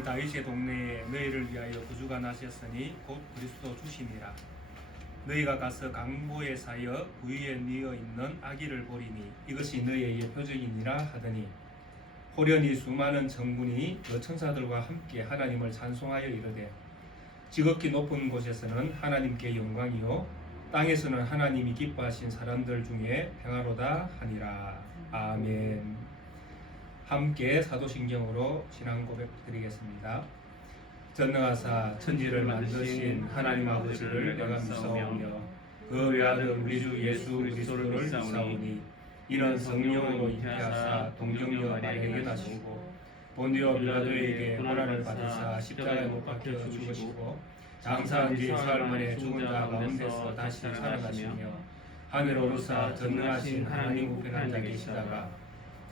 오늘 다윗의 동네에 너희를 위하여 구주가 나셨으니 곧 그리스도 주시니라. 너희가 가서 강보에 사여 부위에 뉘어 있는 아기를 보리니 이것이 너희에게 표적이니라 하더니 호련히 수많은 천군이 그 천사들과 함께 하나님을 찬송하여 이르되 지극히 높은 곳에서는 하나님께 영광이요 땅에서는 하나님이 기뻐하신 사람들 중에 평화로다 하니라. 아멘. 함께 사도신경으로 신앙 고백 드리겠습니다. 전능하사 천지를 만드신 하나님 아버지를 내가 믿사오며 그 외아들 우리 주 예수 그리스도를 믿사오니 이는 성령으로 잉태하사 동정녀 마리아에게 나시고 본디오 빌라도에게 고난을 받으사 십자가에 못 박혀 죽으시고 장사한 뒤 사흘 만에 죽은 자 가운데서 다시 살아나시며 하늘 오르사 전능하신 하나님 우편한 자 계시다가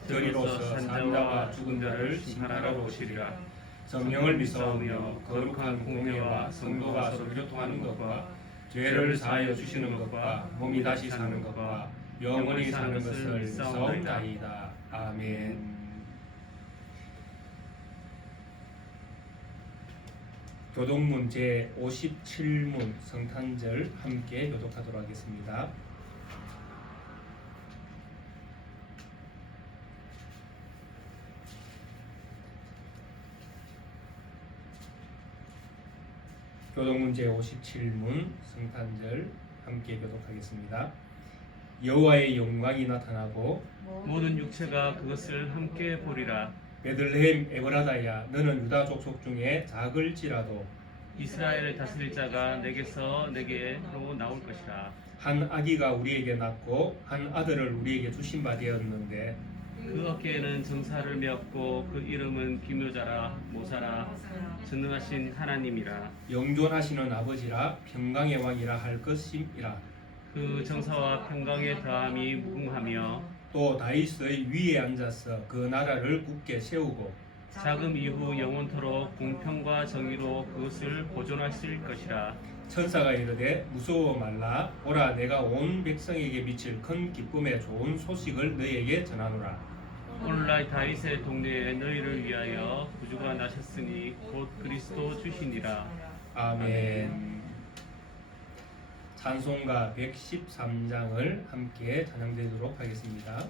저리로서 산 자와 죽은 자를 심판하러 오시리라. 성령을 믿사오며 거룩한 공회와 성도가 서로 교통하는 것과 죄를 사하여 주시는 것과 몸이 다시 사는 것과 영원히 사는 것을 믿사옵나이다. 아멘. 교독문 제57문 성탄절 함께 교독하도록 하겠습니다. 교독문 제57문 성탄절 함께 교독하겠습니다. 여호와의 영광이 나타나고 모든 육체가 그것을 함께 보리라. 베들레헴 에브라다야 너는 유다 족속 중에 작을지라도 이스라엘을 다스릴 자가 내게서 내게로 나올 것이라. 한 아기가 우리에게 낳고 한 아들을 우리에게 주신 바 되었는데 그 어깨에는 정사를 메었고 그 이름은 기묘자라 모사라 전능하신 하나님이라. 영존하시는 아버지라 평강의 왕이라 할 것임이라. 그 정사와 평강의 더함이 무궁하며 또 다윗의 위에 앉아서 그 나라를 굳게 세우고 자금 이후 영원토록 공평과 정의로 그것을 보존하실 것이라. 천사가 이르되 무서워 말라 오라 내가 온 백성에게 미칠 큰 기쁨의 좋은 소식을 너희에게 전하노라. 오늘날 다윗의 동네에 너희를 위하여 구주가 나셨으니 곧 그리스도 주시니라. 아멘. 찬송가 113장을 함께 찬양드리도록 하겠습니다.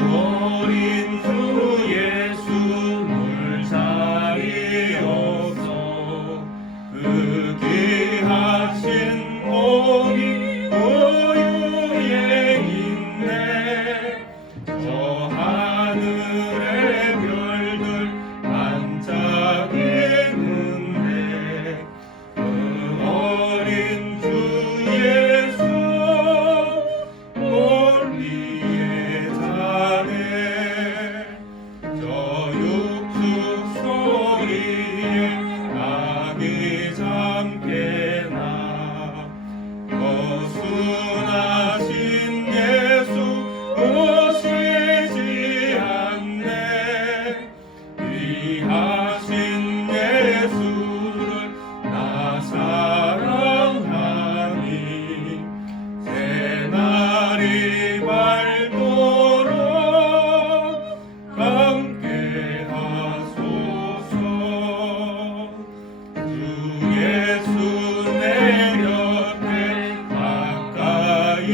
어린 주 예수 물살이 없어 그 귀하신 몸이 우유에 있네. 저 하늘의 별들 반짝이는데 그 어린 주 예수 몰리에 자네. 저 육축 소리에 낙이 잠게나 거순하신 예수 오시지 않네. 귀하신 예수를 나 사랑하니 새날이 밝도록 함께 하소서. 주 예수 내 곁에 가까이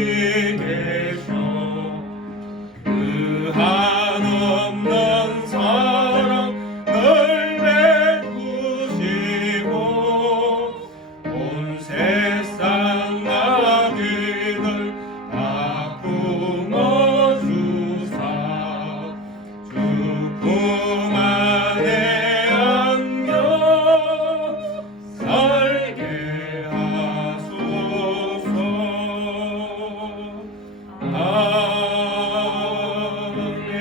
계셔 그 한없는 사랑 널 베푸시고 온 세상 나귀들 다 품어주사 주 품 안에 안겨 살게 하소서. 아멘.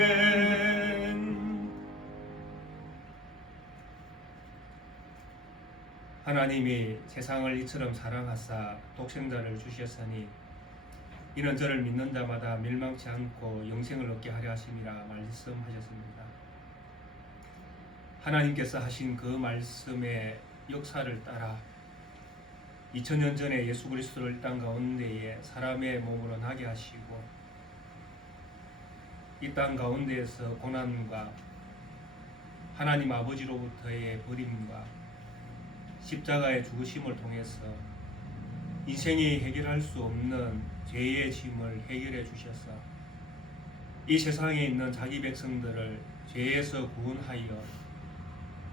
하나님이 세상을 이처럼 사랑하사 독생자를 주셨으니 이는 저를 믿는 자마다 멸망치 않고 영생을 얻게 하려 하심이라 말씀하셨습니다. 하나님께서 하신 그 말씀의 역사를 따라 2000년 전에 예수 그리스도를 이 땅 가운데에 사람의 몸으로 나게 하시고 이 땅 가운데에서 고난과 하나님 아버지로부터의 버림과 십자가의 죽으심을 통해서 인생이 해결할 수 없는 죄의 짐을 해결해 주셔서 이 세상에 있는 자기 백성들을 죄에서 구원하여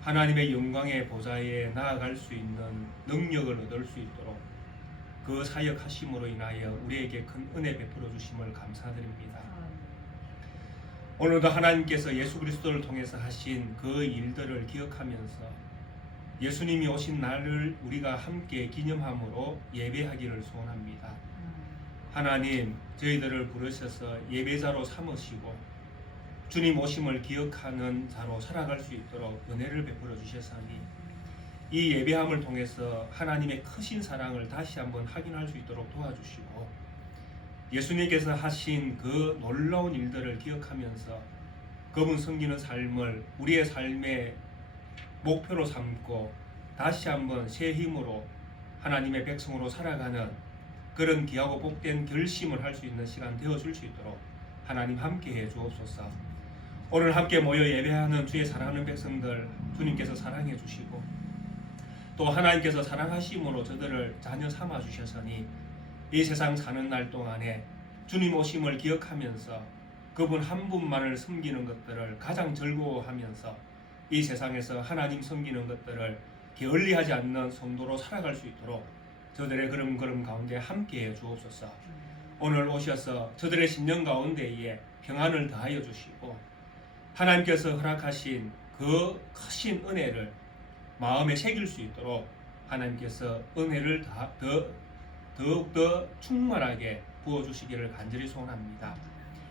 하나님의 영광의 보좌에 나아갈 수 있는 능력을 얻을 수 있도록 그 사역하심으로 인하여 우리에게 큰 은혜 베풀어 주심을 감사드립니다. 오늘도 하나님께서 예수 그리스도를 통해서 하신 그 일들을 기억하면서 예수님이 오신 날을 우리가 함께 기념함으로 예배하기를 소원합니다. 하나님, 저희들을 부르셔서 예배자로 삼으시고 주님 오심을 기억하는 자로 살아갈 수 있도록 은혜를 베풀어 주셨으니 이 예배함을 통해서 하나님의 크신 사랑을 다시 한번 확인할 수 있도록 도와주시고 예수님께서 하신 그 놀라운 일들을 기억하면서 그분 섬기는 삶을 우리의 삶의 목표로 삼고 다시 한번 새 힘으로 하나님의 백성으로 살아가는 그런 귀하고 복된 결심을 할 수 있는 시간 되어줄 수 있도록 하나님 함께해 주옵소서. 오늘 함께 모여 예배하는 주의 사랑하는 백성들 주님께서 사랑해 주시고 또 하나님께서 사랑하심으로 저들을 자녀 삼아 주셨으니 이 세상 사는 날 동안에 주님 오심을 기억하면서 그분 한 분만을 섬기는 것들을 가장 즐거워하면서 이 세상에서 하나님 섬기는 것들을 게을리하지 않는 성도로 살아갈 수 있도록 저들의 걸음 가운데 함께해 주옵소서. 오늘 오셔서 저들의 심령 가운데에 평안을 더하여 주시고 하나님께서 허락하신 그 크신 은혜를 마음에 새길 수 있도록 하나님께서 은혜를 더욱더 충만하게 부어주시기를 간절히 소원합니다.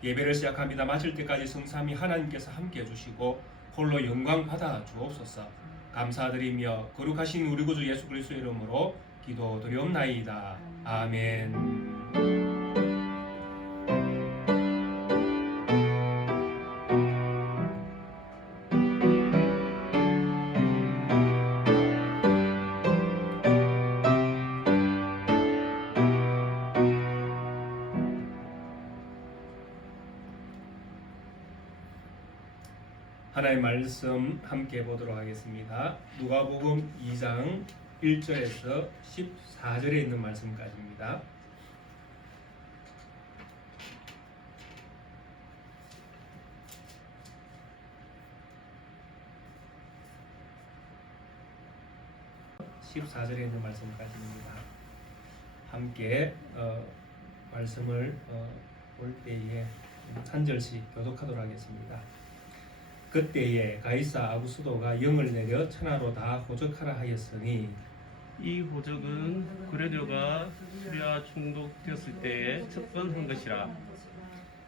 예배를 시작합니다. 마칠 때까지 성삼위 하나님께서 함께 해주시고 홀로 영광 받아 주옵소서. 감사드리며 거룩하신 우리 구주 예수 그리스도 이름으로 기도드리옵나이다. 아멘. 하나님의 말씀 함께 보도록 하겠습니다. 누가복음 2장 1절에서 14절에 있는 말씀까지입니다. (14절에) 있는 말씀까지입니다. 함께 말씀을 볼 때에 한 절씩 교독하도록 하겠습니다. 그때에 가이사 아구스도가 영을 내려 천하로 다 호적하라 하였으니 이 호적은 고레뇨가 수리아 총독되었을 때에 첫 번 한 것이라.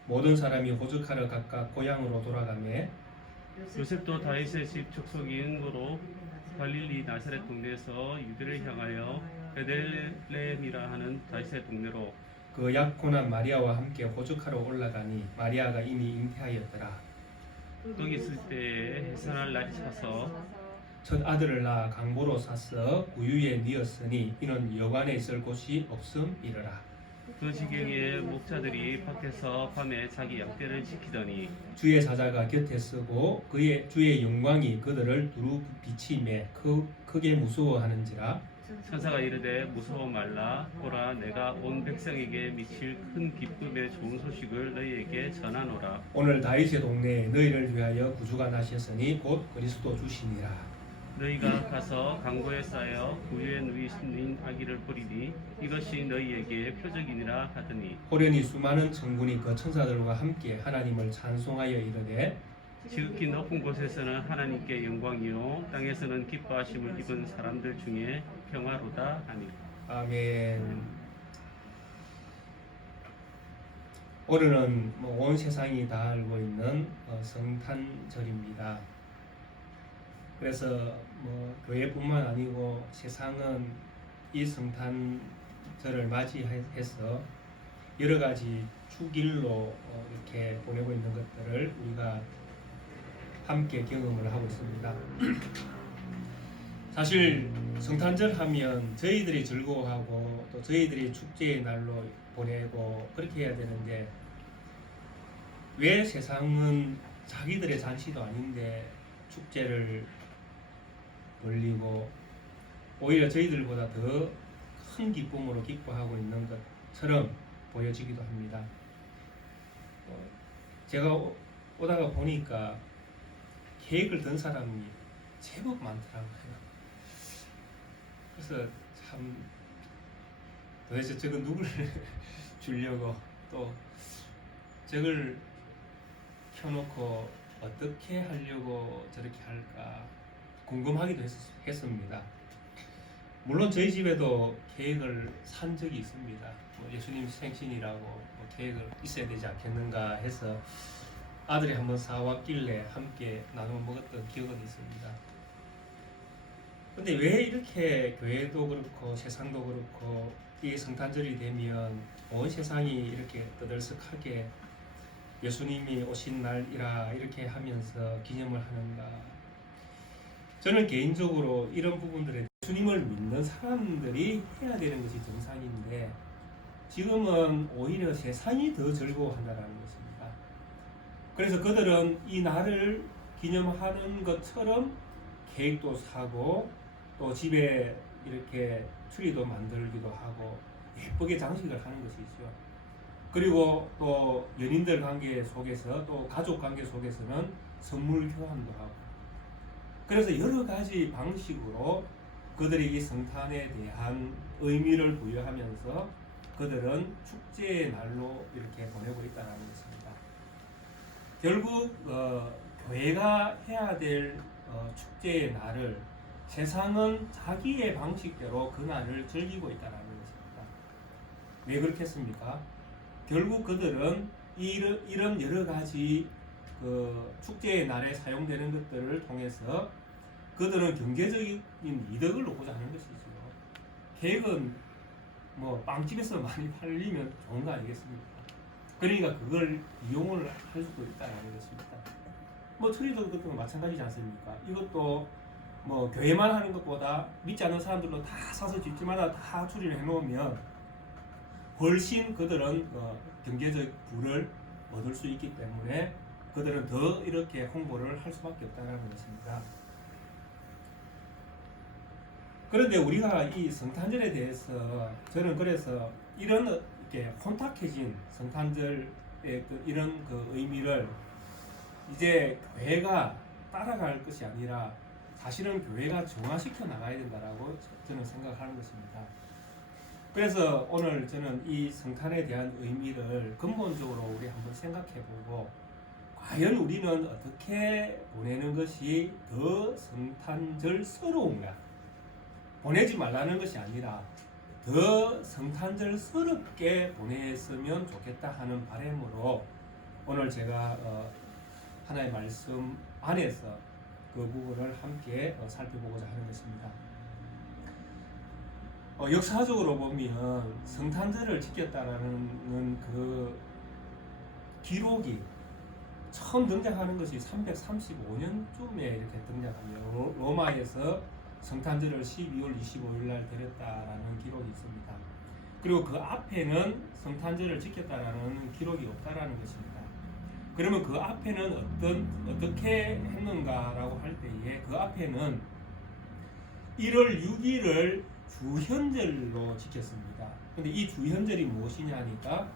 모든 사람이 호적하러 각각 고향으로 돌아가매 요셉도 다윗의 집 족속인 거로 갈릴리 나사렛 동네에서 유대를 향하여 베들레헴이라 하는 다윗의 동네로 그 약혼한 마리아와 함께 호적하러 올라가니 마리아가 이미 잉태하였더라. 거기 있을 때에 해산할 날이 차서 첫 아들을 낳아 강보로 사서 구유에 뉘었으니 이는 여관에 있을 곳이 없음이러라. 그 지경에 목자들이 밖에서 밤에 자기 양떼를 지키더니 주의 사자가 곁에 서고 주의 영광이 그들을 두루 비치매 크게 무서워하는지라. 천사가 이르되 무서워 말라. 보라, 내가 온 백성에게 미칠 큰 기쁨의 좋은 소식을 너희에게 전하노라. 오늘 다윗의 동네에 너희를 위하여 구주가 나셨으니 곧 그리스도 주시니라. 너희가 가서 강고에 쌓여 구유에 누이신 아기를 보리니 이것이 너희에게 표적이니라 하더니 호련히 수많은 천군이 그 천사들과 함께 하나님을 찬송하여 이르되 지극히 높은 곳에서는 하나님께 영광이요 땅에서는 기뻐하심을 입은 사람들 중에 평화로다 하니. 아멘. 오늘은 온 세상이 다 알고 있는 성탄절입니다. 그래서 교회뿐만 아니고 세상은 이 성탄절을 맞이해서 여러 가지 축일로 이렇게 보내고 있는 것들을 우리가 함께 경험을 하고 있습니다. 사실 성탄절 하면 저희들이 즐거워하고 또 저희들이 축제의 날로 보내고 그렇게 해야 되는데, 왜 세상은 자기들의 잔치도 아닌데 축제를 벌리고 오히려 저희들보다 더 큰 기쁨으로 기뻐하고 있는 것처럼 보여지기도 합니다. 제가 오다가 보니까 계획을 든 사람이 제법 많더라고요. 그래서 참 도대체 저거 누굴 주려고, 또 저걸 켜놓고 어떻게 하려고 저렇게 할까 궁금하기도 했습니다. 물론 저희 집에도 계획을 산 적이 있습니다. 예수님 생신이라고 계획을 있어야 되지 않겠는가 해서 아들이 한번 사왔길래 함께 나눠 먹었던 기억은 있습니다. 근데 왜 이렇게 교회도 그렇고 세상도 그렇고 이 성탄절이 되면 온 세상이 이렇게 떠들썩하게 예수님이 오신 날이라 이렇게 하면서 기념을 하는가? 저는 개인적으로 이런 부분들에 예수님을 믿는 사람들이 해야 되는 것이 정상인데, 지금은 오히려 세상이 더 즐거워한다는 것입니다. 그래서 그들은 이 날을 기념하는 것처럼 케이크도 사고 또 집에 이렇게 트리도 만들기도 하고 예쁘게 장식을 하는 것이죠. 그리고 또 연인들 관계 속에서 또 가족 관계 속에서는 선물 교환도 하고, 그래서 여러 가지 방식으로 그들이 이 성탄에 대한 의미를 부여하면서 그들은 축제의 날로 이렇게 보내고 있다는 것입니다. 결국 교회가 해야 될 축제의 날을 세상은 자기의 방식대로 그 날을 즐기고 있다는 것입니다. 왜 그렇겠습니까? 결국 그들은 이런 여러 가지 그 축제의 날에 사용되는 것들을 통해서 그들은 경제적인 이득을 놓고자 하는 것이죠. 케이크는 뭐 빵집에서 많이 팔리면 좋은 거 아니겠습니까? 그러니까 그걸 이용을 할 수도 있다는 것입니다. 뭐 트리도 그것도 마찬가지지 않습니까? 이것도 뭐 교회만 하는 것보다 믿지 않는 사람들도 다 사서 집집마다 다 추리를 해놓으면 훨씬 그들은 경제적 부를 얻을 수 있기 때문에 그들은 더 이렇게 홍보를 할 수밖에 없다는 것입니다. 그런데 우리가 이 성탄절에 대해서 저는 그래서 이런 이렇게 혼탁해진 성탄절의 이런 의미를 이제 교회가 따라갈 것이 아니라 사실은 교회가 정화시켜 나가야 된다라고 저는 생각하는 것입니다. 그래서 오늘 저는 이 성탄에 대한 의미를 근본적으로 우리 한번 생각해보고, 과연 우리는 어떻게 보내는 것이 더 성탄절스러운가? 보내지 말라는 것이 아니라 더 성탄절스럽게 보냈으면 좋겠다 하는 바람으로 오늘 제가 하나의 말씀 안에서 그 부분을 함께 살펴보고자 하는 것입니다. 역사적으로 보면 성탄절을 지켰다라는 그 기록이 처음 등장하는 것이 335년쯤에 이렇게 등장합니다. 로마에서 성탄절을 12월 25일 날 드렸다라는 기록이 있습니다. 그리고 그 앞에는 성탄절을 지켰다라는 기록이 없다라는 것입니다. 그러면 그 앞에는 어떻게 했는가라고 할 때에 그 앞에는 1월 6일을 주현절로 지켰습니다. 근데 이 주현절이 무엇이냐 하니까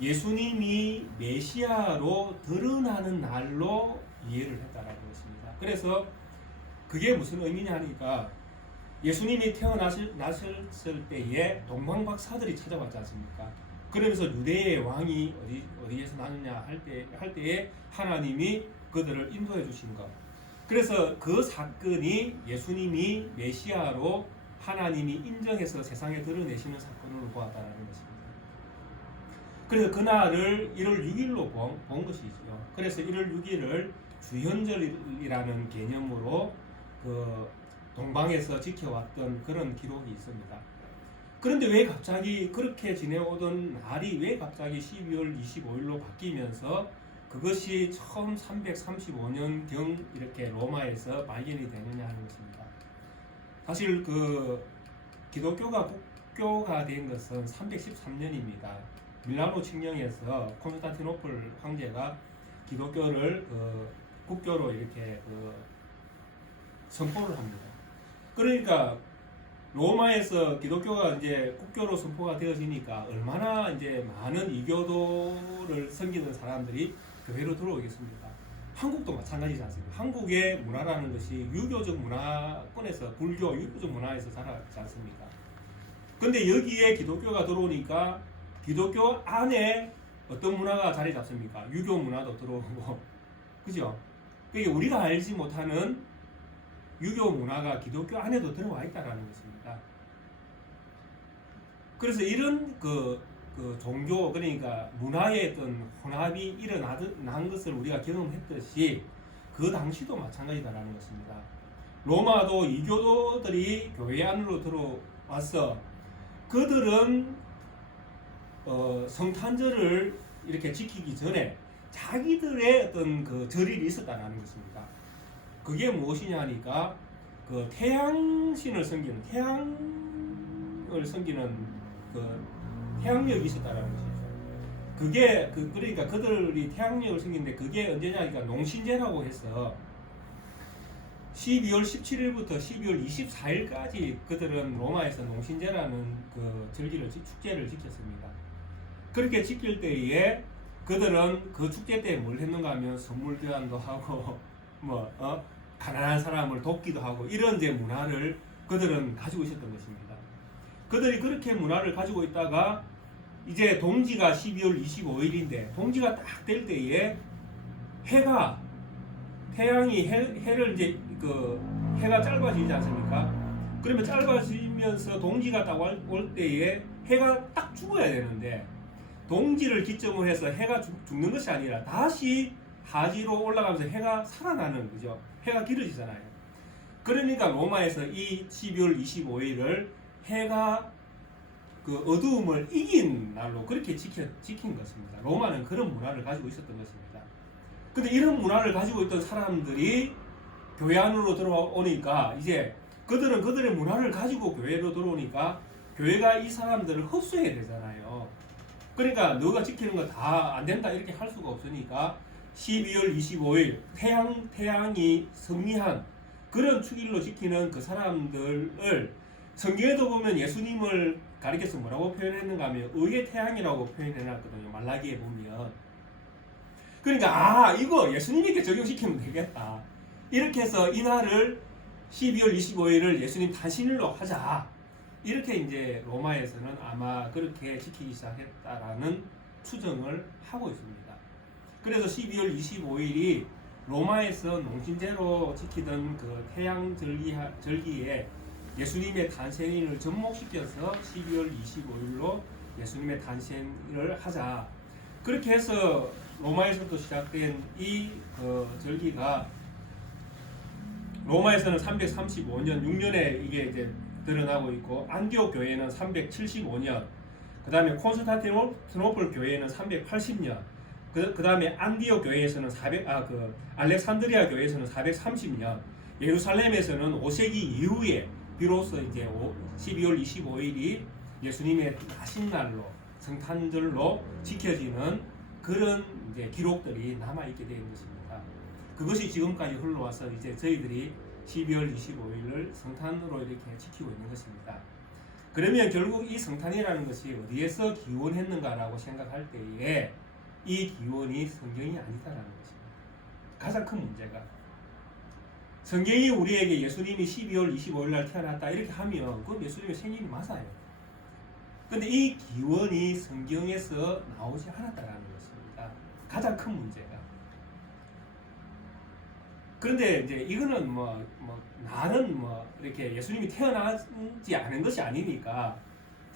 예수님이 메시아로 드러나는 날로 이해를 했다라는 것입니다. 그래서 그게 무슨 의미냐 하니까 예수님이 태어나셨을 때에 동방박사들이 찾아왔지 않습니까? 그러면서 유대의 왕이 어디에서 나느냐 할 때에 하나님이 그들을 인도해 주신 것. 그래서 그 사건이 예수님이 메시아로 하나님이 인정해서 세상에 드러내시는 사건으로 보았다는 것입니다. 그래서 그날을 1월 6일로 본 것이죠. 그래서 1월 6일을 주현절이라는 개념으로 그 동방에서 지켜왔던 그런 기록이 있습니다. 그런데 왜 갑자기 그렇게 지내오던 날이 왜 갑자기 12월 25일로 바뀌면서 그것이 처음 335년경 이렇게 로마에서 발견이 되느냐 하는 것입니다. 사실 그 기독교가 국교가 된 것은 313년입니다. 밀라노 칙령에서 콘스탄티노플 황제가 기독교를 국교로 이렇게 선포를 합니다. 그러니까 로마에서 기독교가 이제 국교로 선포가 되어지니까 얼마나 이제 많은 이교도를 섬기는 사람들이 교회로 들어오겠습니까? 한국도 마찬가지지 않습니까? 한국의 문화라는 것이 유교적 문화권에서 불교 유교적 문화에서 자라지 않습니까? 근데 여기에 기독교가 들어오니까 기독교 안에 어떤 문화가 자리 잡습니까? 유교 문화도 들어오고, 그죠? 그게 우리가 알지 못하는 유교 문화가 기독교 안에도 들어와 있다라는 것입니다. 그래서 이런 종교, 그러니까 문화의 어떤 혼합이 일어난 것을 우리가 경험했듯이 그 당시도 마찬가지다라는 것입니다. 로마도 이교도들이 교회 안으로 들어와서 그들은 성탄절을 이렇게 지키기 전에 자기들의 어떤 그 절일이 있었다는 것입니다. 그게 무엇이냐 하니까 그 태양신을 섬기는 태양을 섬기는 그 태양력이 있었다는 것이죠. 그게 그러니까 그들이 태양력을 섬기는데 그게 언제냐 하니까 농신제라고 해서 12월 17일부터 12월 24일까지 그들은 로마에서 농신제라는 그 축제를 지켰습니다. 그렇게 지킬 때에 그들은 그 축제 때 뭘 했는가 하면 선물 교환도 하고 가난한 사람을 돕기도 하고 이런 이제 문화를 그들은 가지고 있었던 것입니다. 그들이 그렇게 문화를 가지고 있다가 이제 동지가 12월 25일인데 동지가 딱 될 때에 태양이 해를 이제 해가 짧아지지 않습니까? 그러면 짧아지면서 동지가 딱 올 때에 해가 딱 죽어야 되는데 동지를 기점으로 해서 해가 죽는 것이 아니라 다시 하지로 올라가면서 해가 살아나는 거죠. 해가 길어지잖아요. 그러니까 로마에서 이 12월 25일을 해가 그 어두움을 이긴 날로 그렇게 지킨 것입니다. 로마는 그런 문화를 가지고 있었던 것입니다. 근데 이런 문화를 가지고 있던 사람들이 교회 안으로 들어오니까 이제 그들은 그들의 문화를 가지고 교회로 들어오니까 교회가 이 사람들을 흡수해야 되잖아요. 그러니까 너가 지키는 거 다 안 된다 이렇게 할 수가 없으니까 12월 25일 태양이 승리한 그런 축일로 지키는 그 사람들을 성경에도 보면 예수님을 가리켜서 뭐라고 표현했는가 하면 의의 태양이라고 표현해놨거든요. 말라기에 보면. 그러니까 이거 예수님에게 적용시키면 되겠다. 이렇게 해서 이날을 12월 25일을 예수님 탄신일로 하자. 이렇게 이제 로마에서는 아마 그렇게 지키기 시작했다라는 추정을 하고 있습니다. 그래서 12월 25일이 로마에서 농신제로 지키던 그 태양 절기에 예수님의 탄생일을 접목시켜서 12월 25일로 예수님의 탄생을 하자. 그렇게 해서 로마에서부터 시작된 이 절기가 로마에서는 335년 6년에 이게 이제 드러나고 있고 안디옥 교회는 375년, 그 다음에 콘스탄티노플 교회는 380년, 그 다음에 안디옥 교회에서는 알렉산드리아 교회에서는 430년, 예루살렘에서는 5세기 이후에 비로소 이제 12월 25일이 예수님의 나신날로 성탄절로 지켜지는 그런 이제 기록들이 남아 있게 된 것입니다. 그것이 지금까지 흘러와서 이제 저희들이 12월 25일을 성탄으로 이렇게 지키고 있는 것입니다. 그러면 결국 이 성탄이라는 것이 어디에서 기원했는가라고 생각할 때에 이 기원이 성경이 아니다라는 것입니다. 가장 큰 문제가 성경이 우리에게 예수님이 12월 25일 날 태어났다 이렇게 하면 그건 예수님의 생일이 맞아요. 근데 이 기원이 성경에서 나오지 않았다라는 것입니다. 가장 큰 문제가. 그런데 이제 이거는 나는 이렇게 예수님이 태어나지 않은 것이 아니니까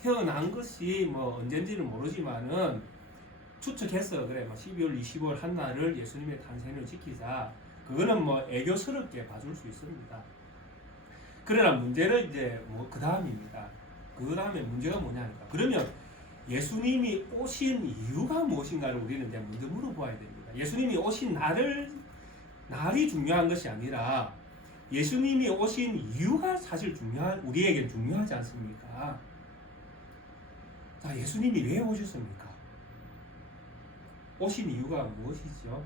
태어난 것이 언젠지는 모르지만은 추측해서 그래 12월 25일 한 날을 예수님의 탄생을 지키자. 그거는 애교스럽게 봐줄 수 있습니다. 그러나 문제는 이제 그 다음입니다. 그 다음에 문제가 뭐냐니까. 그러면 예수님이 오신 이유가 무엇인가를 우리는 이제 먼저 물어봐야 됩니다. 것입니다. 예수님이 오신 날이 중요한 것이 아니라 예수님이 오신 이유가 사실 우리에게 중요하지 않습니까? 자, 예수님이 왜 오셨습니까? 오신 이유가 무엇이죠?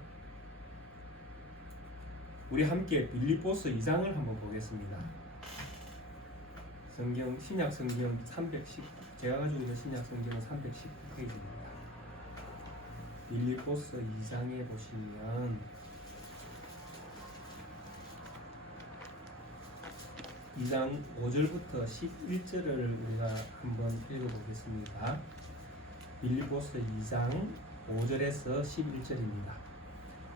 우리 함께 빌립보서 2장을 한번 보겠습니다. 신약 성경 310, 제가 가지고 있는 신약 성경은 310페이지입니다. 빌립보서 2장에 보시면 2장 5절부터 11절을 우리가 한번 읽어보겠습니다. 빌립보서 2장 5절에서 11절입니다.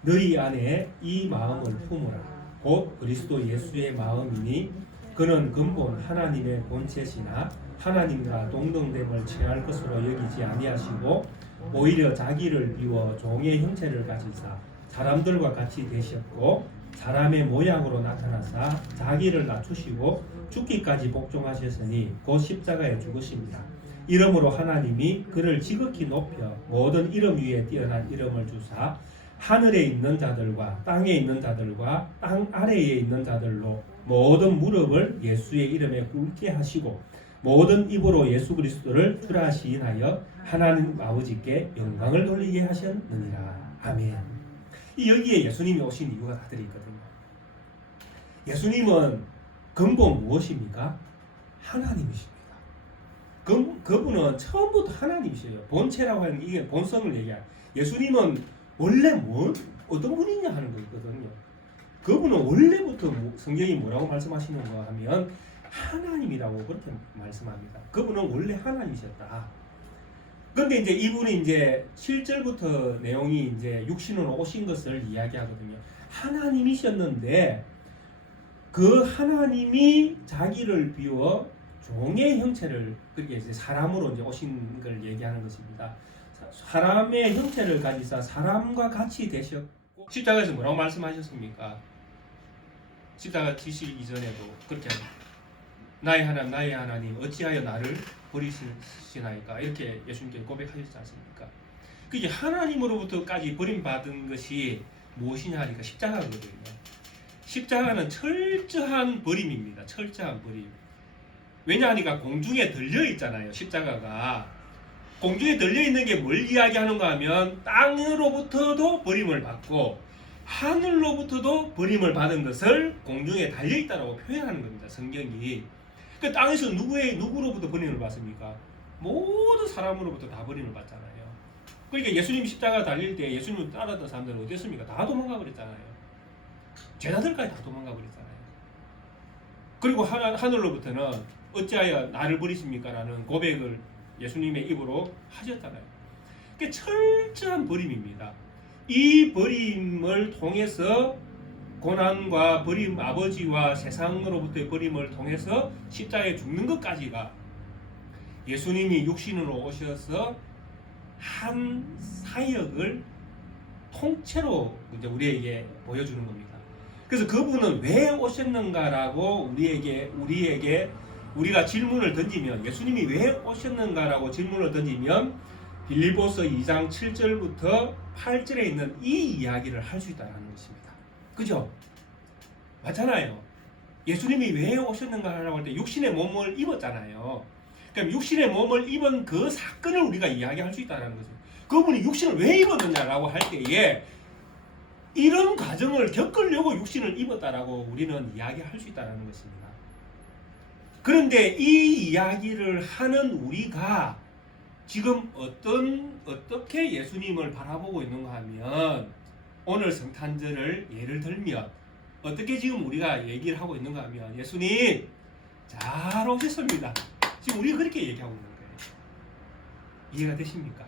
너희 안에 이 마음을 품으라. 곧 그리스도 예수의 마음이니 그는 근본 하나님의 본체시나 하나님과 동등됨을 취할 것으로 여기지 아니하시고 오히려 자기를 비워 종의 형체를 가지사 사람들과 같이 되셨고 사람의 모양으로 나타나사 자기를 낮추시고 죽기까지 복종하셨으니 곧 십자가에 죽으십니다. 이러므로 하나님이 그를 지극히 높여 모든 이름 위에 뛰어난 이름을 주사 하늘에 있는 자들과 땅에 있는 자들과 땅 아래에 있는 자들로 모든 무릎을 예수의 이름에 꿇게 하시고 모든 입으로 예수 그리스도를 주라 시인하여 하나님 아버지께 영광을 돌리게 하셨느니라. 아멘. 여기에 예수님이 오신 이유가 다들 있거든요. 예수님은 근본 무엇입니까? 하나님이십니다. 그분은 처음부터 하나님이세요. 본체라고 하는 게 이게 본성을 얘기해요. 예수님은 원래 어떤 분이냐 하는 거 있거든요. 그분은 원래부터 성경이 뭐라고 말씀하시는가 하면 하나님이라고 그렇게 말씀합니다. 그분은 원래 하나님이셨다. 그런데 이제 이분이 이제 7절부터 내용이 이제 육신으로 오신 것을 이야기하거든요. 하나님이셨는데 그 하나님이 자기를 비워 종의 형체를 그렇게 이제 사람으로 이제 오신 걸 얘기하는 것입니다. 사람의 형체를 가지사 사람과 같이 되셨고 십자가에서 뭐라고 말씀하셨습니까? 십자가 지시기 이전에도 그렇게 나의 하나님 어찌하여 나를 버리시나이까 이렇게 예수님께 고백하셨지 않습니까? 그게 하나님으로부터까지 버림받은 것이 무엇이냐 하니까 십자가거든요. 십자가는 철저한 버림입니다. 철저한 버림. 왜냐하니까 공중에 들려 있잖아요. 십자가가 공중에 들려 있는 게 뭘 이야기하는가 하면 땅으로부터도 버림을 받고 하늘로부터도 버림을 받은 것을 공중에 달려 있다라고 표현하는 겁니다. 성경이. 그 땅에서 누구로부터 버림을 받습니까? 모든 사람으로부터 다 버림을 받잖아요. 그러니까 예수님 십자가 달릴 때 예수님을 따랐던 사람들은 어땠습니까? 다 도망가 버렸잖아요. 제자들까지 다 도망가 버렸잖아요. 그리고 하늘로부터는 어찌하여 나를 버리십니까? 라는 고백을 예수님의 입으로 하셨잖아요. 그게 철저한 버림입니다. 이 버림을 통해서 고난과 버림, 아버지와 세상으로부터의 버림을 통해서 십자가에 죽는 것까지가 예수님이 육신으로 오셔서 한 사역을 통째로 이제 우리에게 보여주는 겁니다. 그래서 그분은 왜 오셨는가라고 우리가 질문을 던지면 예수님이 왜 오셨는가라고 질문을 던지면 빌립보서 2장 7절부터 8절에 있는 이 이야기를 할 수 있다는 것입니다. 그죠? 맞잖아요. 예수님이 왜 오셨는가라고 할 때 육신의 몸을 입었잖아요. 그럼 육신의 몸을 입은 그 사건을 우리가 이야기할 수 있다는 거죠. 그분이 육신을 왜 입었느냐라고 할 때에 이런 과정을 겪으려고 육신을 입었다라고 우리는 이야기할 수 있다는 것입니다. 그런데 이 이야기를 하는 우리가 지금 어떻게 예수님을 바라보고 있는가 하면 오늘 성탄절을 예를 들면 어떻게 지금 우리가 얘기를 하고 있는가 하면 예수님 잘 오셨습니다. 지금 우리가 그렇게 얘기하고 있는 거예요. 이해가 되십니까?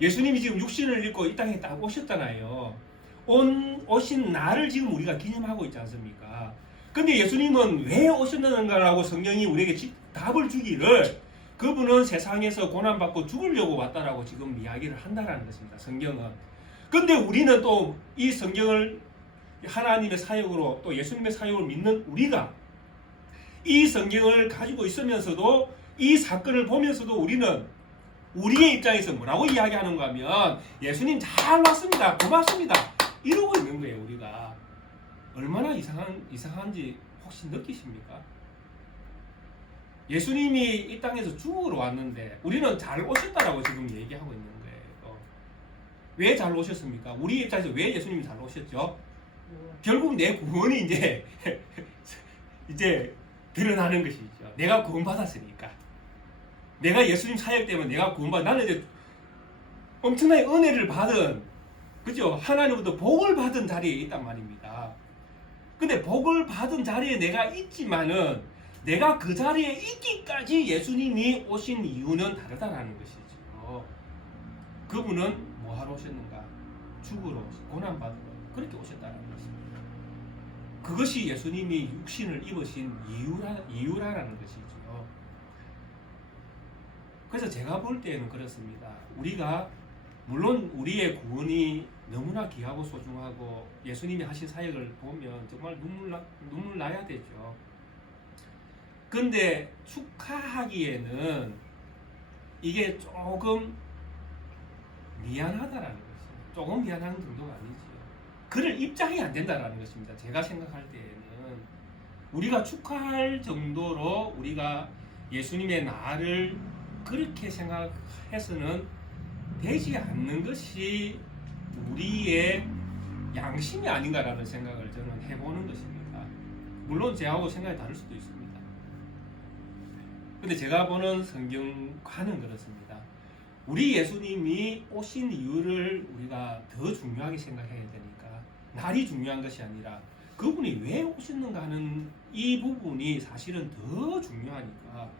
예수님이 지금 육신을 입고 이 땅에 딱 오셨잖아요. 오신 날을 지금 우리가 기념하고 있지 않습니까? 근데 예수님은 왜 오셨는가라고 성경이 우리에게 답을 주기를 그분은 세상에서 고난받고 죽으려고 왔다라고 지금 이야기를 한다라는 것입니다. 성경은. 근데 우리는 또 이 성경을 하나님의 사역으로 또 예수님의 사역을 믿는 우리가 이 성경을 가지고 있으면서도 이 사건을 보면서도 우리는 우리의 입장에서 뭐라고 이야기하는가 하면 예수님 잘 왔습니다. 고맙습니다. 이러고 있는 거예요. 우리가 얼마나 이상한지 혹시 느끼십니까? 예수님이 이 땅에서 죽으러 왔는데 우리는 잘 오셨다라고 지금 얘기하고 있는 거예요. 왜 잘 오셨습니까? 우리 입장에서 왜 예수님이 잘 오셨죠? 결국 내 구원이 이제 드러나는 것이죠. 내가 구원받았으니까. 내가 예수님 사역 때문에 내가 나는 이제 엄청나게 은혜를 받은, 그죠? 하나님부터 복을 받은 자리에 있단 말입니다. 근데 복을 받은 자리에 내가 있지만은 내가 그 자리에 있기까지 예수님이 오신 이유는 다르다라는 것이죠. 그분은 뭐하러 오셨는가? 죽으러, 고난받으러 그렇게 오셨다는 것입니다. 그것이 예수님이 육신을 입으신 이유라는 것이죠. 그래서 제가 볼 때는 그렇습니다. 우리가 물론 우리의 구원이 너무나 귀하고 소중하고 예수님이 하신 사역을 보면 정말 눈물 나야 되죠. 근데 축하하기에는 이게 조금 미안하다라는 것이죠. 조금 미안한 정도가 아니죠. 그럴 입장이 안 된다라는 것입니다. 제가 생각할 때에는 우리가 축하할 정도로 우리가 예수님의 나를 그렇게 생각해서는 되지 않는 것이 우리의 양심이 아닌가라는 생각을 저는 해보는 것입니다. 물론 제하고 생각이 다를 수도 있습니다. 근데 제가 보는 성경과는 그렇습니다. 우리 예수님이 오신 이유를 우리가 더 중요하게 생각해야 되니까 날이 중요한 것이 아니라 그분이 왜 오셨는가 하는 이 부분이 사실은 더 중요하니까.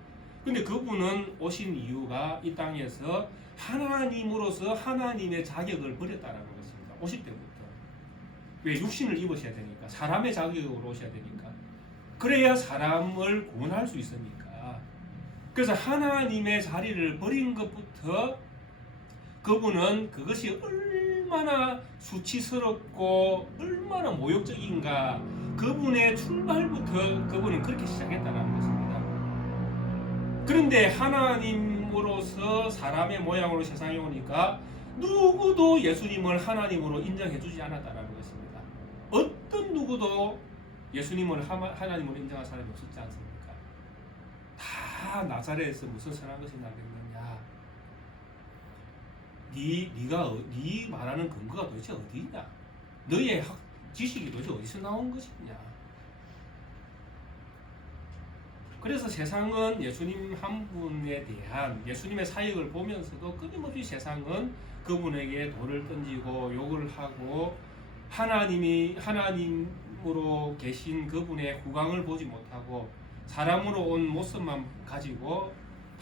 근데 그분은 오신 이유가 이 땅에서 하나님으로서 하나님의 자격을 버렸다는 것입니다. 오실 때부터. 왜? 육신을 입으셔야 되니까. 사람의 자격으로 오셔야 되니까. 그래야 사람을 구원할 수 있으니까. 그래서 하나님의 자리를 버린 것부터 그분은 그것이 얼마나 수치스럽고 얼마나 모욕적인가, 그분의 출발부터 그분은 그렇게 시작했다는 것입니다. 그런데 하나님으로서 사람의 모양으로 세상에 오니까 누구도 예수님을 하나님으로 인정해주지 않았다는 것입니다. 어떤 누구도 예수님을 하나님으로 인정한 사람이 없었지 않습니까? 다 나사렛에서 무슨 선한 것이 나겠느냐? 네 말하는 근거가 도대체 어디 있냐? 너의 지식이 도대체 어디서 나온 것이냐? 그래서 세상은 예수님 한 분에 대한 예수님의 사역을 보면서도 끊임없이 세상은 그분에게 돌을 던지고 욕을 하고 하나님으로 계신 그분의 후광을 보지 못하고 사람으로 온 모습만 가지고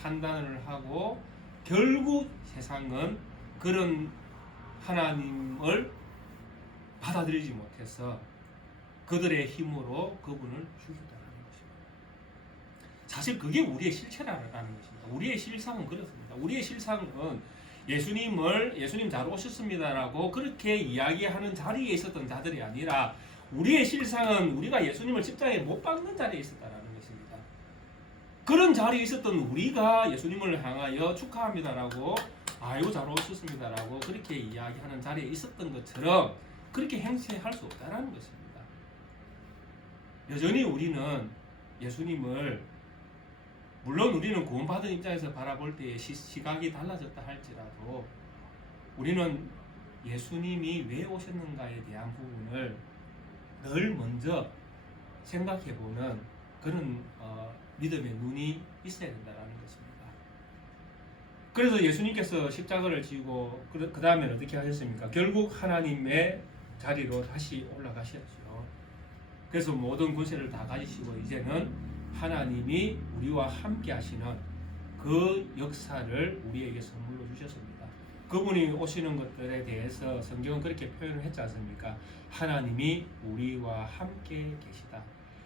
판단을 하고 결국 세상은 그런 하나님을 받아들이지 못해서 그들의 힘으로 그분을 죽였다는 것입니다. 사실 그게 우리의 실체라는 것입니다. 우리의 실상은 그렇습니다. 우리의 실상은 예수님 잘 오셨습니다라고 그렇게 이야기하는 자리에 있었던 자들이 아니라 우리의 실상은 우리가 예수님을 십자가에 못 박는 자리에 있었다는 것입니다. 그런 자리에 있었던 우리가 예수님을 향하여 축하합니다라고 아유 잘 오셨습니다라고 그렇게 이야기하는 자리에 있었던 것처럼 그렇게 행세할 수 없다는 것입니다. 여전히 우리는 예수님을 물론 우리는 구원받은 입장에서 바라볼 때의 시각이 달라졌다 할지라도 우리는 예수님이 왜 오셨는가에 대한 부분을 늘 먼저 생각해보는 그런 믿음의 눈이 있어야 된다는 것입니다. 그래서 예수님께서 십자가를 지고 그 다음에 어떻게 하셨습니까? 결국 하나님의 자리로 다시 올라가셨죠. 그래서 모든 권세를 다 가지시고 이제는 하나님이 우리와 함께 하시는 그 역사를 우리에게 선물로 주셨습니다. 그분이 오시는 것들에 대해서 성경은 그렇게 표현을 했지 않습니까? 하나님이 우리와 함께 계시다.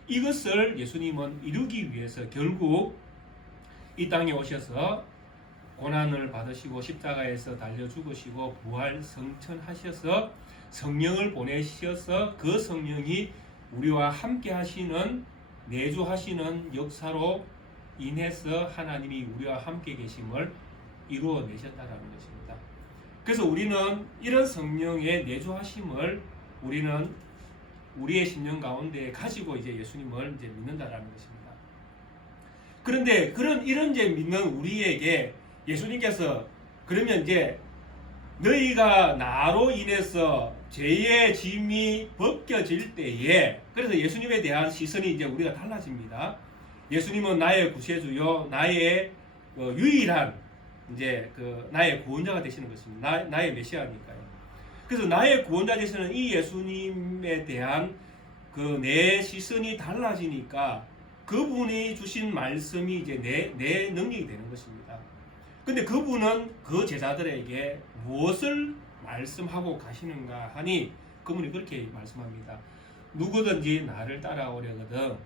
이것을 예수님은 이루기 위해서 결국 이 땅에 오셔서 고난을 받으시고 십자가에서 달려 죽으시고 부활 성천하셔서 성령을 보내셔서 그 성령이 우리와 함께 하시는 내주하시는 역사로 인해서 하나님이 우리와 함께 계심을 이루어내셨다라는 것입니다. 그래서 우리는 이런 성령의 내주하심을 우리는 우리의 심령 가운데 가지고 이제 예수님을 이제 믿는다라는 것입니다. 그런데 이런 이제 믿는 우리에게 예수님께서 그러면 이제 너희가 나로 인해서 죄의 짐이 벗겨질 때에, 그래서 예수님에 대한 시선이 이제 우리가 달라집니다. 예수님은 나의 구세주요, 나의 유일한 이제 나의 구원자가 되시는 것입니다. 나의 메시아니까요. 그래서 나의 구원자 되시는 이 예수님에 대한 내 시선이 달라지니까 그분이 주신 말씀이 이제 내 능력이 되는 것입니다. 근데 그분은 그 제자들에게 무엇을 말씀하고 가시는가 하니 그분이 그렇게 말씀합니다. 누구든지 나를 따라오려거든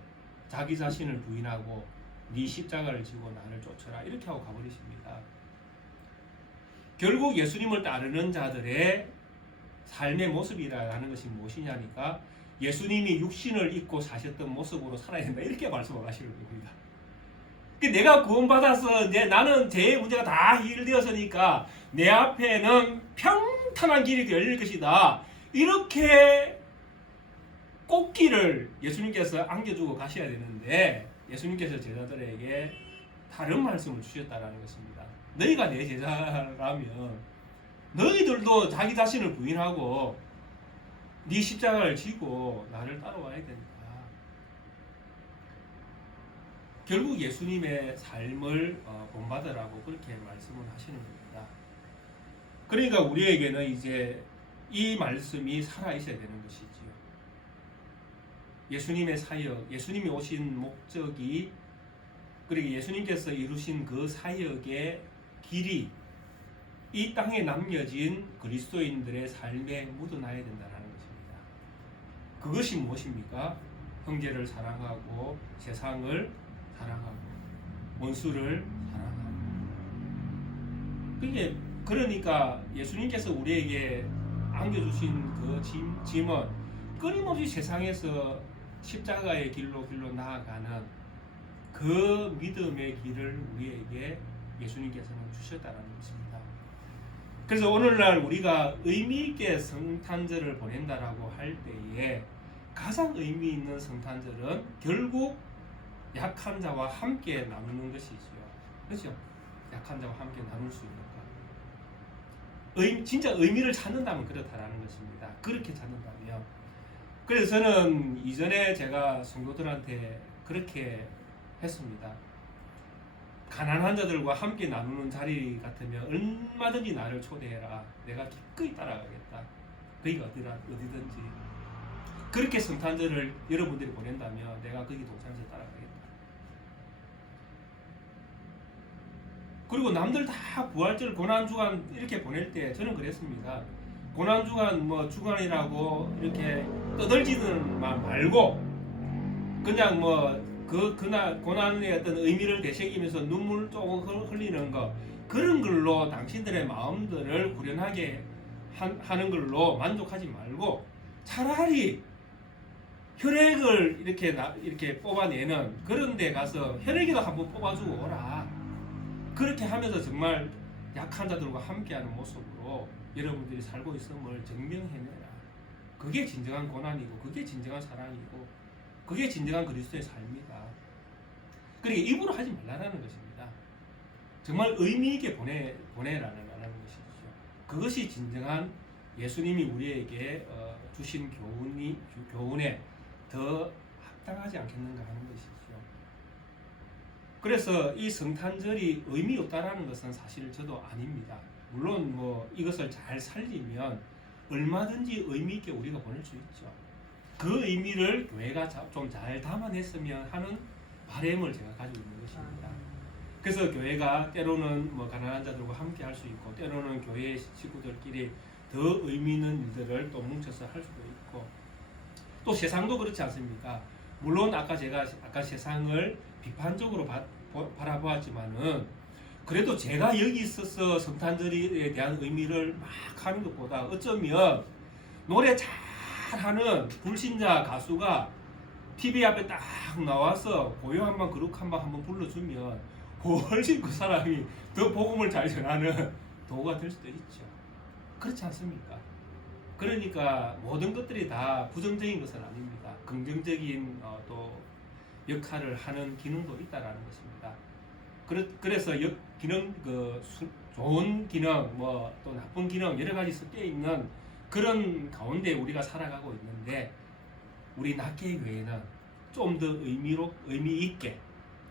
자기 자신을 부인하고 네 십자가를 지고 나를 쫓아라, 이렇게 하고 가버리십니다. 결국 예수님을 따르는 자들의 삶의 모습이라는 것이 무엇이냐니까 예수님이 육신을 입고 사셨던 모습으로 살아야 된다, 이렇게 말씀을 하시는 겁니다. 내가 구원받아서 이제 나는 죄의 문제가 다 해결되었으니까 내 앞에는 평탄한 길이 열릴 것이다, 이렇게 꽃길을 예수님께서 안겨주고 가셔야 되는데 예수님께서 제자들에게 다른 말씀을 주셨다는 것입니다. 너희가 내 제자라면 너희들도 자기 자신을 부인하고 네 십자가를 지고 나를 따라와야 된다. 결국 예수님의 삶을 본받으라고 그렇게 말씀을 하시는 겁니다. 그러니까 우리에게는 이제 이 말씀이 살아있어야 되는 것이지요. 예수님의 사역, 예수님이 오신 목적이, 그리고 예수님께서 이루신 그 사역의 길이 이 땅에 남겨진 그리스도인들의 삶에 묻어나야 된다는 것입니다. 그것이 무엇입니까? 형제를 사랑하고 세상을 사랑하고 원수를 사랑하고. 그러니까 예수님께서 우리에게 안겨주신 그 짐은 끊임없이 세상에서 십자가의 길로 나아가는 그 믿음의 길을 우리에게 예수님께서는 주셨다는 것입니다. 그래서 오늘날 우리가 의미 있게 성탄절을 보낸다라고 할 때에 가장 의미 있는 성탄절은 결국 약한 자와 함께 나누는 것이지요. 그렇죠? 약한 자와 함께 나눌 수 있는 것. 진짜 의미를 찾는다면 그렇다라는 것입니다. 그렇게 찾는다면. 그래서 저는 이전에 제가 성도들한테 그렇게 했습니다. 가난한 자들과 함께 나누는 자리 같으면 얼마든지 나를 초대해라. 내가 기꺼이 따라가겠다. 거기가 어디든지. 그렇게 성탄절을 여러분들이 보낸다면 내가 거기 동참해서 따라가겠다. 그리고 남들 다 부활절 고난주간 이렇게 보낼 때 저는 그랬습니다. 고난주간 주간이라고 이렇게 떠들지는 말고 그냥 그날 고난의 어떤 의미를 되새기면서 눈물 조금 흘리는 거, 그런 걸로 당신들의 마음들을 후련하게 하는 걸로 만족하지 말고 차라리 혈액을 이렇게 뽑아내는 그런 데 가서 혈액이도 한번 뽑아주고 오라. 그렇게 하면서 정말 약한 자들과 함께하는 모습으로 여러분들이 살고 있음을 증명해내라. 그게 진정한 고난이고 그게 진정한 사랑이고 그게 진정한 그리스도의 삶이다. 그러니까 입으로 하지 말라는 것입니다. 정말 의미 있게 보내라는 것이죠. 그것이 진정한 예수님이 우리에게 주신 교훈에 더 합당하지 않겠는가 하는 것이죠. 그래서 이 성탄절이 의미 없다라는 것은 사실 저도 아닙니다. 물론 이것을 잘 살리면 얼마든지 의미 있게 우리가 보낼 수 있죠. 그 의미를 교회가 좀 잘 담아냈으면 하는 바람을 제가 가지고 있는 것입니다. 그래서 교회가 때로는 가난한 자들과 함께 할 수 있고 때로는 교회 식구들끼리 더 의미 있는 일들을 또 뭉쳐서 할 수도 있고 또 세상도 그렇지 않습니까? 물론 아까 세상을 비판적으로 바라보았지만은 그래도 제가 여기 있어서 성탄절에 대한 의미를 막 하는 것보다 어쩌면 노래 잘하는 불신자 가수가 TV 앞에 딱 나와서 고요 한번 그룹 한번 불러주면 훨씬 그 사람이 더 복음을 잘 전하는 도구가 될 수도 있죠. 그렇지 않습니까? 그러니까 모든 것들이 다 부정적인 것은 아닙니다. 긍정적인 또 역할을 하는 기능도 있다라는 것입니다. 그래서 기능 좋은 기능 뭐 또 나쁜 기능 여러 가지 섞여 있는 그런 가운데 우리가 살아가고 있는데 우리 낙계 교회는 좀 더 의미 있게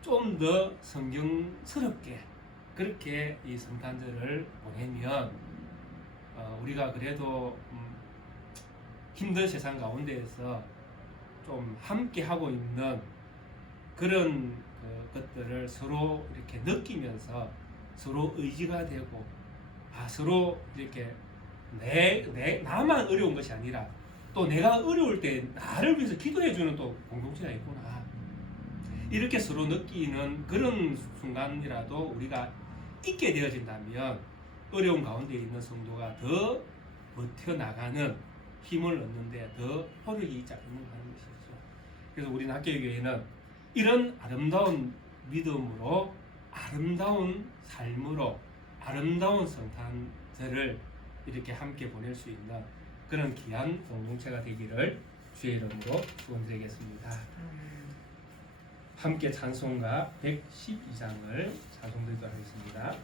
좀 더 성경스럽게 그렇게 이 성탄절을 보내면 우리가 그래도 힘든 세상 가운데에서 좀 함께 하고 있는 그런 것들을 서로 이렇게 느끼면서 서로 의지가 되고 서로 이렇게 나만 어려운 것이 아니라 또 내가 어려울 때 나를 위해서 기도해주는 또 공동체가 있구나 이렇게 서로 느끼는 그런 순간이라도 우리가 있게 되어진다면 어려운 가운데 있는 성도가 더 버텨나가는 힘을 얻는데 더 효력이 있지 않는가 하는 것이죠. 그래서 우리 낙계교회는 이런 아름다운 믿음으로 아름다운 삶으로 아름다운 성탄절을 이렇게 함께 보낼 수 있는 그런 귀한 공동체가 되기를 주의 이름으로 축원드리겠습니다. 함께 찬송가 112장을 찬송드리도록 하겠습니다.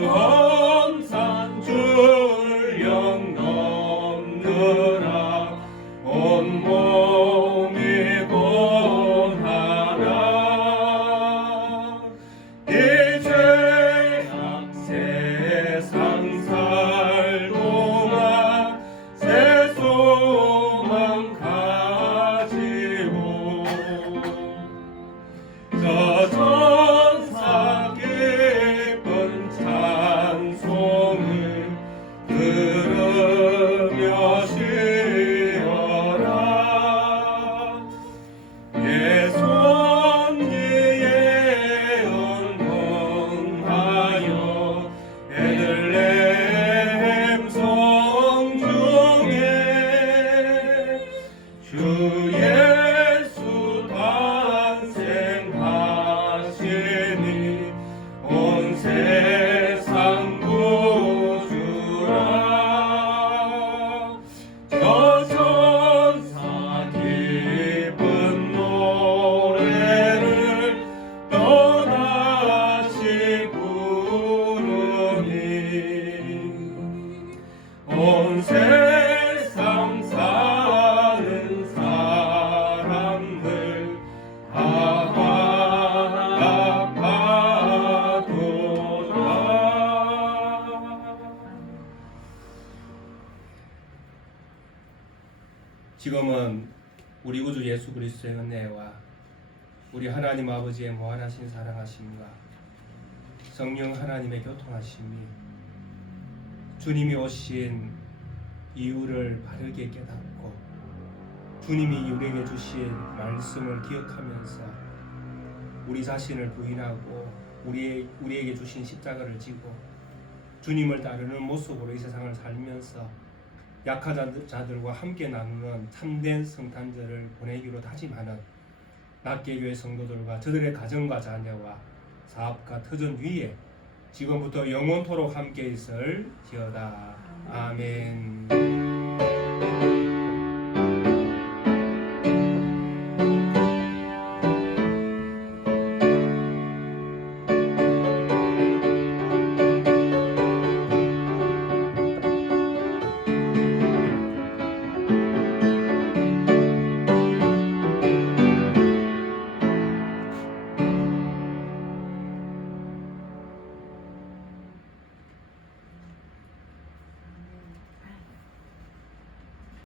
험산 줄 영넘 온 세상 사는 사람들 지금은 우리 구주 예수 그리스도의 은혜와 우리 하나님 아버지의 무한하신 사랑하심과 성령 하나님의 교통하심이 주님이 오신 이유를 바르게 깨닫고 주님이 우리에게 주신 말씀을 기억하면서 우리 자신을 부인하고 우리에게 주신 십자가를 지고 주님을 따르는 모습으로 이 세상을 살면서 약한 자들과 함께 나누는 참된 성탄절을 보내기로 다짐하는 낫게교회 성도들과 저들의 가정과 자녀와 사업과 터전 위에 지금부터 영원토록 함께 있을 지어다. 아멘.